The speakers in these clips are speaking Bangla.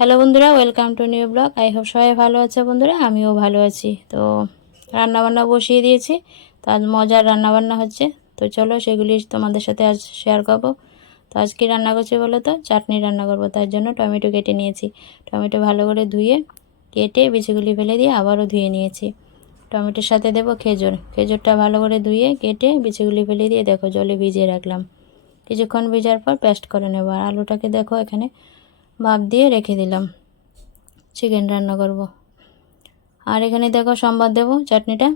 হ্যালো বন্ধুরা welcome to new blog I hope সবাই ভালো আছে বন্ধুরা, আমিও ভালো আছি। তো রান্নাবান্না বসিয়ে দিয়েছি, তো আজ মজার রান্নাবান্না হচ্ছে। তো চলো সেগুলি তোমাদের সাথে আজ শেয়ার করব। তো আজ কী রান্না করছি বলো তো, চাটনি রান্না করব, তার জন্য টমেটো কেটে নিয়েছি। টমেটো ভালো করে ধুয়ে, কেটে বিচিগুলি ফেলে দিয়ে আবারও ধুয়ে নিয়েছি। টমেটোর সাথে দেবো খেজুর। খেজুরটা ভালো করে ধুয়ে, কেটে বিচিগুলি ফেলে দিয়ে দেখো জলে ভিজিয়ে রাখলাম। কিছুক্ষণ ভিজার পর পেস্ট করে নেব। আর আলুটাকে দেখো এখানে ভাপ দিয়ে রেখে দিলাম। চিকেন রান্না করব। আর এখানে দেখো সম্বাদ দেবো চাটনিটা।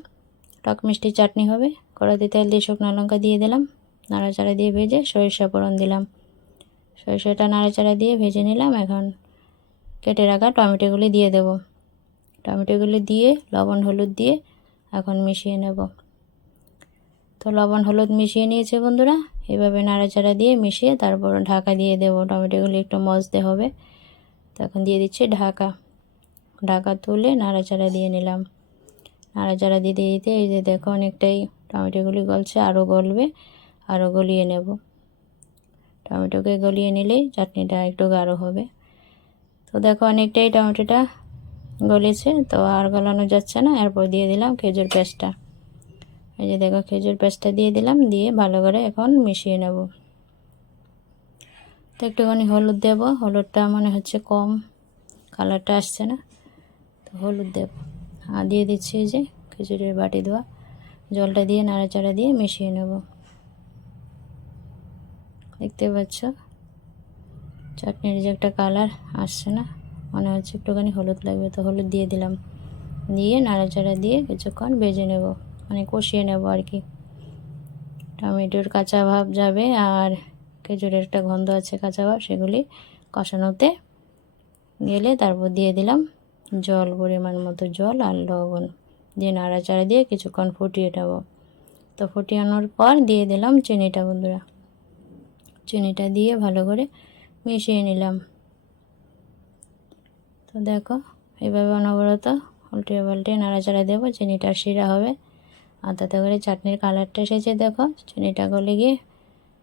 টক মিষ্টি চাটনি হবে। কড়াতে তেল দিয়ে শুকনো লঙ্কা দিয়ে দিলাম। নাড়াচাড়া দিয়ে ভেজে সরিষা ফোড়ন দিলাম। সরিষাটা নাড়াচাড়া দিয়ে ভেজে নিলাম। এখন কেটে রাখা টমেটোগুলি দিয়ে দেব। টমেটোগুলি দিয়ে লবণ হলুদ দিয়ে এখন মিশিয়ে নেব। তো লবণ হলুদ মিশিয়ে নিয়েছে বন্ধুরা। এভাবে নাড়াচাড়া দিয়ে মিশিয়ে তারপর ঢাকা দিয়ে দেবো। টমেটোগুলি একটু মজতে হবে। তখন দিয়ে দিচ্ছি ঢাকা। ঢাকা তুলে নাড়াচাড়া দিয়ে নিলাম। নাড়াচাড়া দিতে দিতে এই যে দেখো অনেকটাই টমেটোগুলি গলছে আরও গলবে আরও গলিয়ে নেব। টমেটোকে গলিয়ে নিলেই চাটনিটা একটু গাঢ় হবে। তো দেখো অনেকটাই টমেটোটা গলেছে, তো আর গলানো যাচ্ছে না। এরপর দিয়ে দিলাম খেজুর পেস্টটা। এই যে দেখো খেজুর পেস্টটা দিয়ে দিলাম, দিয়ে ভালো করে এখন মিশিয়ে নেব। তো একটুখানি হলুদ দেব, হলুদটা মনে হচ্ছে কম, কালারটা আসছে না। তো হলুদ দেব। আর দিয়ে দিচ্ছি যে খিচুড়ির বাটি দেওয়া জলটা দিয়ে, নাড়াচাড়া দিয়ে মিশিয়ে নেব। দেখতে পাচ্ছ? চাটনির যে একটা কালার আসছে না, মনে হচ্ছে একটুখানি হলুদ লাগবে, তো হলুদ দিয়ে দিলাম। দিয়ে নাড়াচাড়া দিয়ে কিছুক্ষণ ভেজে নেব। মানে কষিয়ে নেব আর কি। টমেটোর কাঁচা ভাব যাবে আর খেজুরের একটা গন্ধ আছে কাঁচা ভাব, সেগুলি কষানোতে গেলে তারপর দিয়ে দিলাম জল, পরিমাণ মতো জল আর লবণ দিয়ে নাড়াচাড়া দিয়ে কিছুক্ষণ ফুটিয়ে নেব। তো ফুটিয়ানোর পর দিয়ে দিলাম চিনিটা বন্ধুরা। চিনিটা দিয়ে ভালো করে মিশিয়ে নিলাম। তো দেখো এভাবে অনবরত উল্টে পাল্টে নাড়াচাড়া দেবো, চিনিটা শিরা হবে। আর তাতে করে চাটনির কালারটা এসেছে দেখো, চিনিটা গলে গিয়ে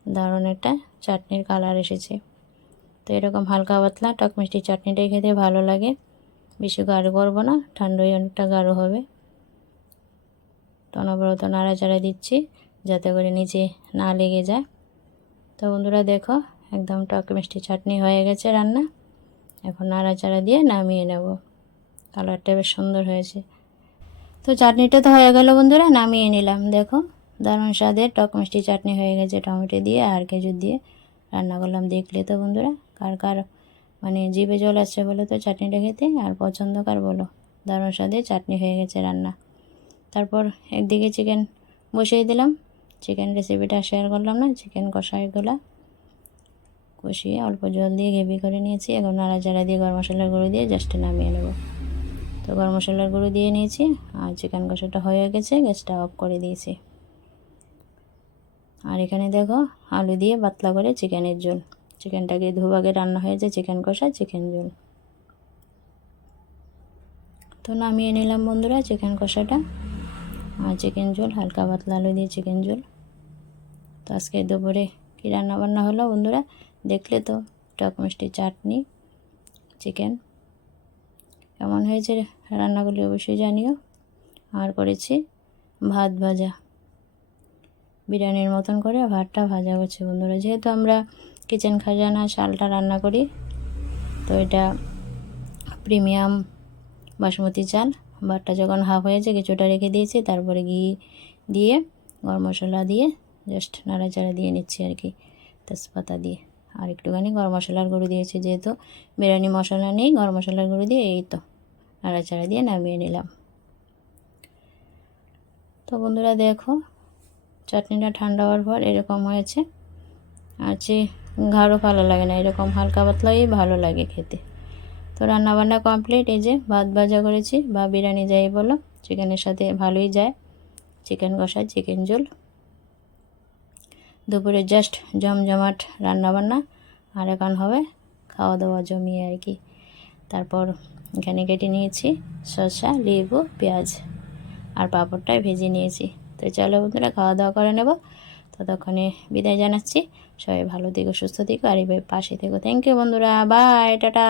দারুণ একটা চাটনির কালার এসেছে। তো এরকম হালকা পাতলা টক মিষ্টি চাটনিটাই খেতে ভালো লাগে। বেশি গাঢ় করব না ঠান্ডায় অনেকটা গাঢ় হবে। তো নাড়াচাড়া দিচ্ছি যাতে করে নিচে না লেগে যায়। তো বন্ধুরা দেখো, একদম টক মিষ্টি চাটনি হয়ে গেছে রান্না। এখন নাড়াচাড়া দিয়ে নামিয়ে নেব। কালারটা বেশ সুন্দর হয়েছে। তো চাটনিটা তো হয়ে গেল বন্ধুরা, নামিয়ে নিলাম। দেখো, দারুণ স্বাদের টক মিষ্টি চাটনি হয়ে গেছে টমেটো দিয়ে আর খেজুর দিয়ে। রান্না করলাম, দেখলে তো বন্ধুরা, কার কার মানে জিভে জল আসছে বলে তো চাটনিটা খেতে, আর পছন্দ কার বলো। দারুণ স্বাদে চাটনি হয়ে গেছে রান্না। তারপর একদিকে চিকেন বসিয়ে দিলাম। চিকেন রেসিপিটা শেয়ার করলাম না, চিকেন কষাইগুলা কষিয়ে অল্প জল দিয়ে ঘেবি করে নিয়েছি। এখন নাড়াচাড়া দিয়ে গরম মশলার গুঁড়ো দিয়ে জাস্ট নামিয়ে নেব। তো গরম মশলার গুঁড়ো দিয়ে নিয়েছি আর চিকেন কষাটা হয়ে গেছে, গ্যাসটা অফ করে দিয়েছি। আর এখানে দেখো আলু দিয়ে পাতলা করে চিকেনের ঝোল। চিকেনটাকে ধুবাগে রান্না হয়েছে, চিকেন কষা, চিকেন ঝোল। তো নামিয়ে নিলাম বন্ধুরা চিকেন কষাটা। আর চিকেন ঝোল, হালকা পাতলা আলু দিয়ে চিকেন ঝোল। তো আজকে দুপুরে কী রান্না বান্না হলো বন্ধুরা দেখলে তো, টক মিষ্টি চাটনি, চিকেন। কেমন হয়েছে রান্নাগুলি অবশ্যই জানিও। আর করেছি ভাত ভাজা। বিরিয়ানির মতন করে ভাতটা ভাজা করছি বন্ধুরা। যেহেতু আমরা কিচেন খাজানা, শালটা রান্না করি, তো এটা প্রিমিয়াম বাসমতি চাল। ভাতটা যখন হাফ হয়েছে কিছুটা রেখে দিয়েছি, তারপরে ঘি দিয়ে, গরম মশলা দিয়ে জাস্ট নাড়াচাড়া দিয়ে নিচ্ছি আর কি, তেজপাতা দিয়ে। আর একটুখানি গরম মশলার গুঁড়ো দিয়েছি যেহেতু, বিরিয়ানি মশলা নেই, গরম মশলার গুঁড়ো দিয়ে, এই তো। নাড়াচাড়া দিয়ে নামিয়ে নিলাম। তো বন্ধুরা দেখো, চাটনিটা ঠান্ডা হওয়ার পর এরকম হয়েছে। আর যে ঘাড়ও ভালো লাগে না, এরকম হালকা পাতলাই ভালো লাগে খেতে। তো রান্নাবান্না কমপ্লিট এই যে ভাত ভাজা করেছি বা বিরিয়ানি যাই বলো, চিকেনের সাথে ভালোই যায়। চিকেন কষা, চিকেন ঝোল। দুপুরে জাস্ট জমজমাট রান্নাবান্না, আর এখন হবে খাওয়া দাওয়া জমিয়ে আর কি। তারপর এখানে কেটে নিয়েছি শসা, লেবু, পেঁয়াজ আর পাঁপড়টাই ভেজে নিয়েছি। তো চলো বন্ধুরা, খাওয়া দাওয়া করে নেব। ততক্ষণে বিদায় জানাচ্ছি। সবাই ভালো থেকো, সুস্থ থেকো আর এইভাবে পাশে থেকো। থ্যাংক ইউ বন্ধুরা বাই টাটা।